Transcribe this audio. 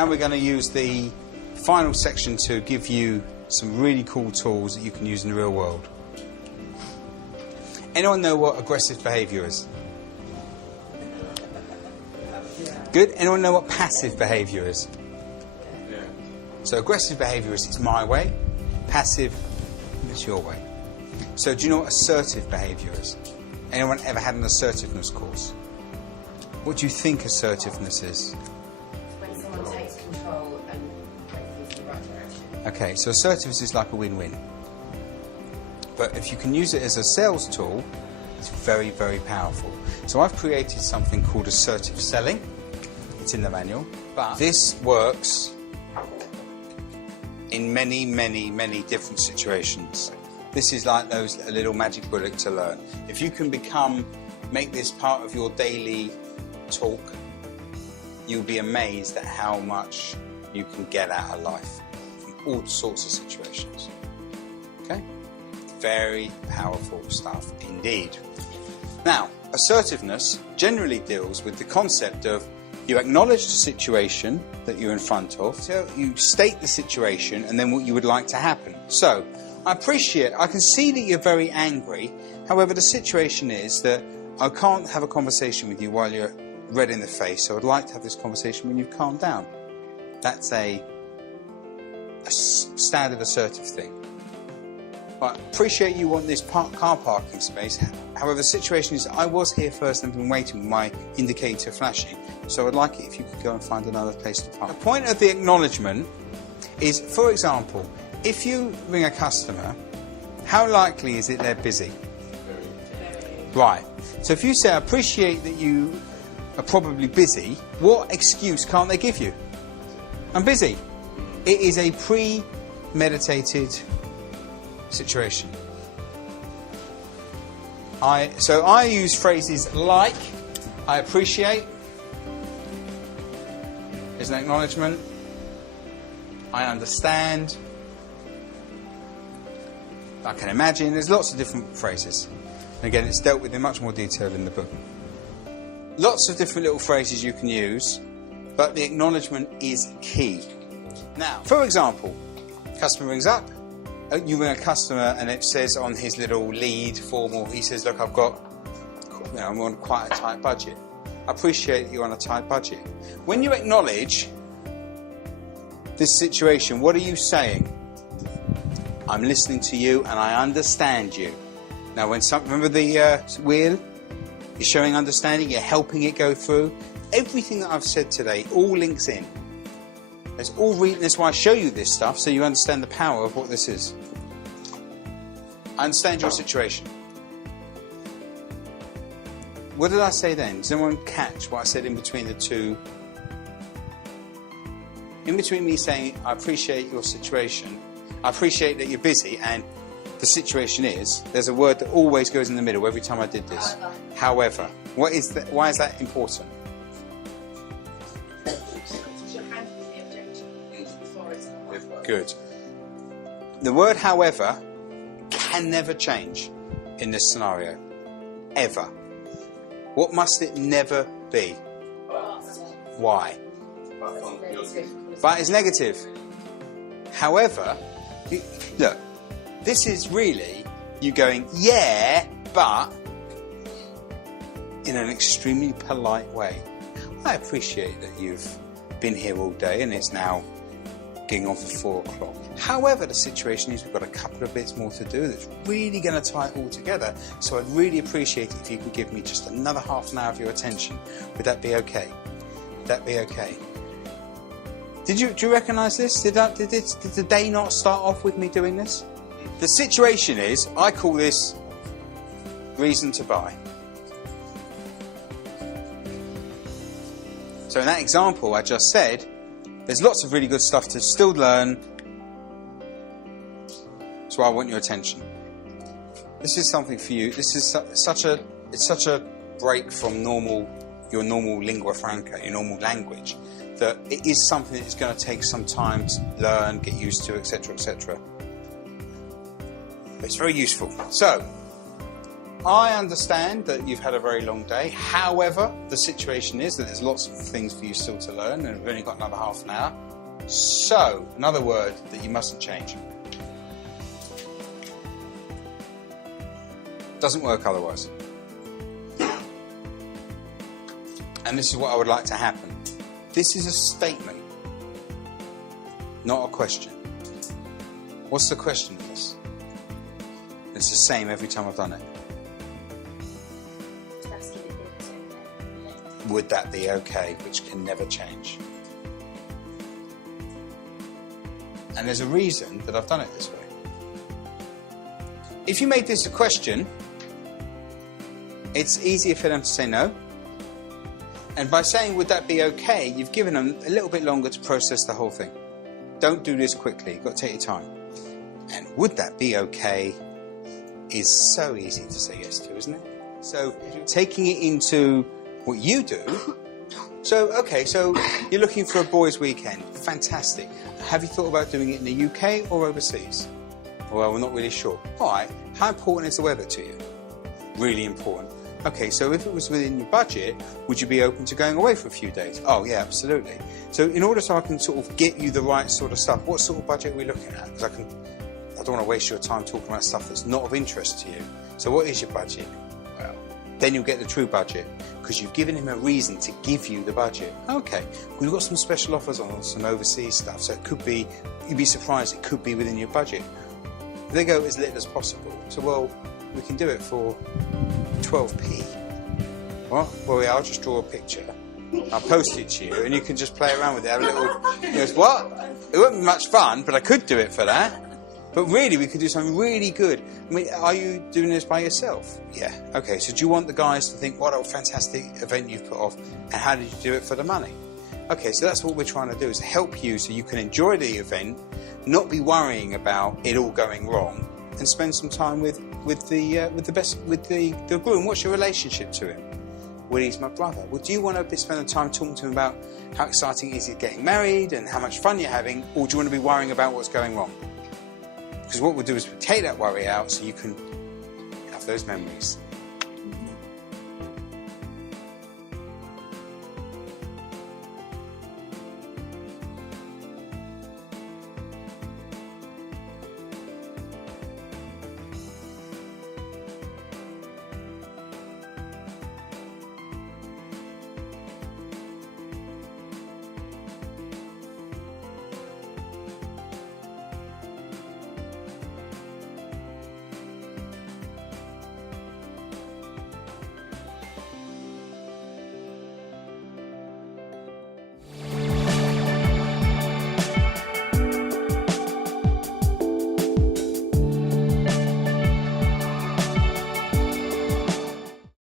Now we're going to use the final section to give you some really cool tools that you can use in the real world. Anyone know what aggressive behaviour is? Good. Anyone know what passive behaviour is? Yeah. So aggressive behaviour is it's my way. Passive, it's your way. So do you know what assertive behaviour is? Anyone ever had an assertiveness course? What do you think assertiveness is? When someone takes control and moves in the right direction. Okay, so assertiveness is like a win-win. But if you can use it as a sales tool, it's very, very powerful. So I've created something called assertive selling. It's in the manual. But this works in many, many, many different situations. This is like a little magic bullet to learn. If you can make this part of your daily talk, you'll be amazed at how much you can get out of life from all sorts of situations. Okay? Very powerful stuff indeed. Now, assertiveness generally deals with the concept of you acknowledge the situation that you're in front of, so you state the situation and then what you would like to happen. So, I can see that you're very angry, however the situation is that I can't have a conversation with you while you're red in the face, so I'd like to have this conversation when you've calmed down. That's a standard assertive thing. I appreciate you want this car parking space. However, the situation is I was here first and I've been waiting with my indicator flashing. So I'd like it if you could go and find another place to park. The point of the acknowledgement is, for example, if you ring a customer, how likely is it they're busy? Right. So if you say, I appreciate that you are probably busy, what excuse can't they give you? I'm busy. It is a premeditated situation. So I use phrases like, I appreciate, is an acknowledgement, I understand, I can imagine, there's lots of different phrases. And again, it's dealt with in much more detail in the book. Lots of different little phrases you can use, but the acknowledgement is key. Now, for example, customer rings up, you ring a customer and it says on his little lead formal, he says, look, I'm on quite a tight budget. I appreciate you're on a tight budget. When you acknowledge this situation, what are you saying? I'm listening to you and I understand you. Now, remember the wheel? You're showing understanding, you're helping it go through. Everything that I've said today all links in. That's why I show you this stuff, so you understand the power of what this is. I understand your situation. What did I say then? Does anyone catch what I said in between the two? In between me saying, I appreciate your situation, I appreciate that you're busy, and the situation is, there's a word that always goes in the middle every time I did this. However. Why is that important? Good. The word however can never change in this scenario. Ever. What must it never be? Why? But it's negative. However, look, this is really you going, yeah, but in an extremely polite way. I appreciate that you've been here all day and it's now getting on for 4 o'clock. However, the situation is we've got a couple of bits more to do that's really going to tie it all together. So I'd really appreciate it if you could give me just another half an hour of your attention. Would that be okay? Would that be okay? Do you recognise this? Did the day not start off with me doing this? The situation is, I call this reason to buy. So in that example I just said, there's lots of really good stuff to still learn. That's why I want your attention. This is something for you. This is such a break from your normal lingua franca, your normal language, that it is something that is going to take some time to learn, get used to, etc., etc. But it's very useful. So, I understand that you've had a very long day. However, the situation is that there's lots of things for you still to learn, and we've only got another half an hour. So, another word that you mustn't change. Doesn't work otherwise. And this is what I would like to happen. This is a statement, not a question. What's the question of this? It's the same every time I've done it. Would that be okay, which can never change. And there's a reason that I've done it this way. If you made this a question, it's easier for them to say no. And by saying would that be okay, you've given them a little bit longer to process the whole thing. Don't do this quickly, you've got to take your time. And would that be okay is so easy to say yes to, isn't it? So taking it into what you do. So you're looking for a boys' weekend. Fantastic. Have you thought about doing it in the UK or overseas? Well, we're not really sure. All right. How important is the weather to you? Really important. Okay, so if it was within your budget, would you be open to going away for a few days? Oh, yeah, absolutely. So in order so I can sort of get you the right sort of stuff, what sort of budget are we looking at? Because I don't want to waste your time talking about stuff that's not of interest to you. So what is your budget? Well, then you'll get the true budget, because you've given him a reason to give you the budget. Okay, we've got some special offers on some overseas stuff, so it could be, you'd be surprised, it could be within your budget. They go as little as possible. So, well, we can do it for 12p. What? Well, yeah, I'll just draw a picture. I'll post it to you, and you can just play around with it. Have a little. He goes, what? It won't be much fun, but I could do it for that. But really, we could do something really good. I mean, are you doing this by yourself? Yeah. Okay, so do you want the guys to think, what a fantastic event you've put off, and how did you do it for the money? Okay, so that's what we're trying to do, is help you so you can enjoy the event, not be worrying about it all going wrong, and spend some time with the groom. What's your relationship to him? Well, he's my brother. Well, do you want to spend the time talking to him about how exciting it is getting married and how much fun you're having, or do you want to be worrying about what's going wrong? Because what we'll do is we'll take that worry out so you can have those memories.